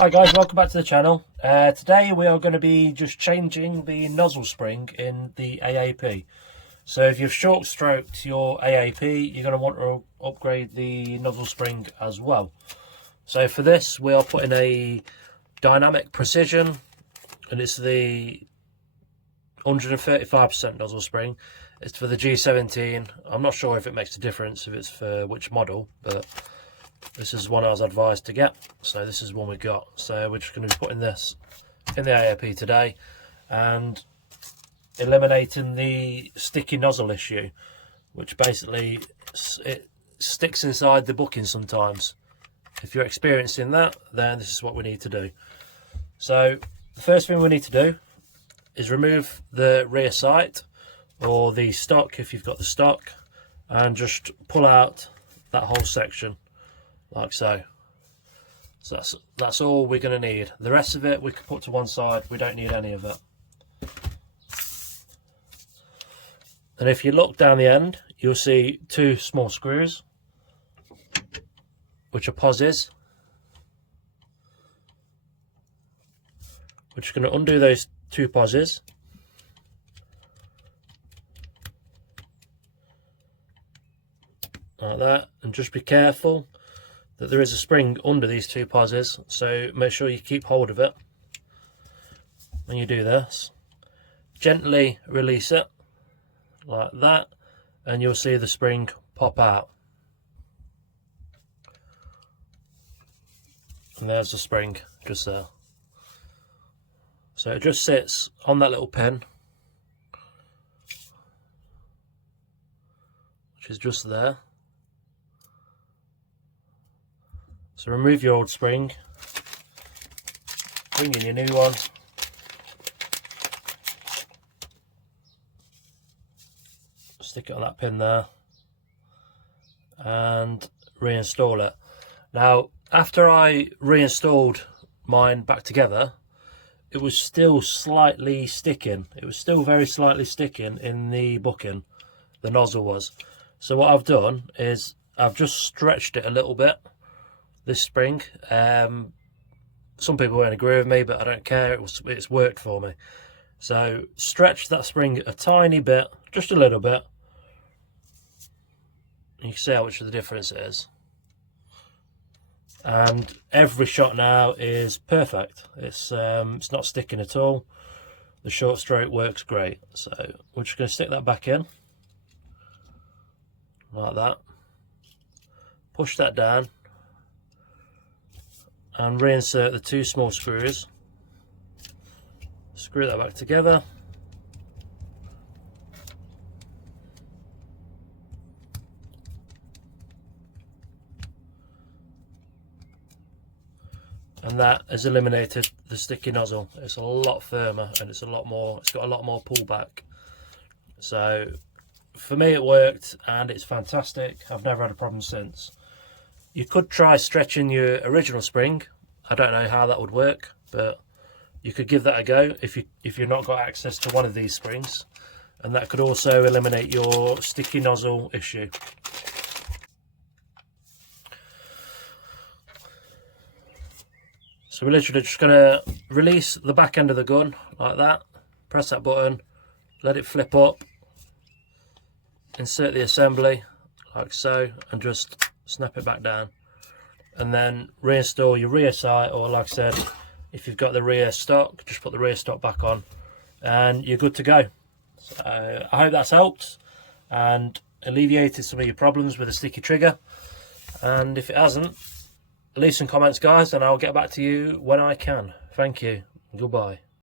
Hi guys, welcome back to the channel. Today we are going to be just changing the nozzle spring in the AAP. So if you've short stroked your AAP, you're going to want to upgrade the nozzle spring as well. So for this we are putting a dynamic precision, and it's the 135% nozzle spring. It's for the G17. I'm not sure if it makes a difference if it's for which model, but this is one I was advised to get, so this is one we got. So we're just going to be putting this in the AAP today and eliminating the sticky nozzle issue, which basically it sticks inside the booking sometimes. If you're experiencing that, then this is what we need to do. So the first thing we need to do is remove the rear sight, or the stock if you've got the stock, and just pull out that whole section like so. So that's all we're going to need. The rest of it we can put to one side. We don't need any of it. And if you look down the end, you'll see two small screws which are posses. We're just going to undo those two posses, like that, and just be careful that there is a spring under these two posses, so make sure you keep hold of it when you do this. Gently release it like that and you'll see the spring pop out, and there's the spring just there. So it just sits on that little pin, which is just there. So remove your old spring, bring in your new one, stick it on that pin there, and reinstall it. Now, after I reinstalled mine back together, it was still slightly sticking. It was still very slightly sticking in the booking, the nozzle was. So what I've done is I've just stretched it a little bit, this spring. Some people won't agree with me, but I don't care, it's worked for me. So stretch that spring a tiny bit, just a little bit. You can see how much of the difference it is. And every shot now is perfect. It's not sticking at all. The short stroke works great. So we're just going to stick that back in like that, push that down, and reinsert the two small screws. Screw that back together. And that has eliminated the sticky nozzle. It's a lot firmer and it's got a lot more pullback. So for me it worked and it's fantastic. I've never had a problem since. You could try stretching your original spring. I don't know how that would work, but you could give that a go if you've not got access to one of these springs, and that could also eliminate your sticky nozzle issue. So we're literally just going to release the back end of the gun like that, press that button, let it flip up, insert the assembly like so, and just snap it back down, and then reinstall your rear sight, or like I said, if you've got the rear stock, just put the rear stock back on and you're good to go. So I hope that's helped and alleviated some of your problems with the sticky trigger, and if it hasn't, leave some comments guys and I'll get back to you when I can. Thank you. Goodbye.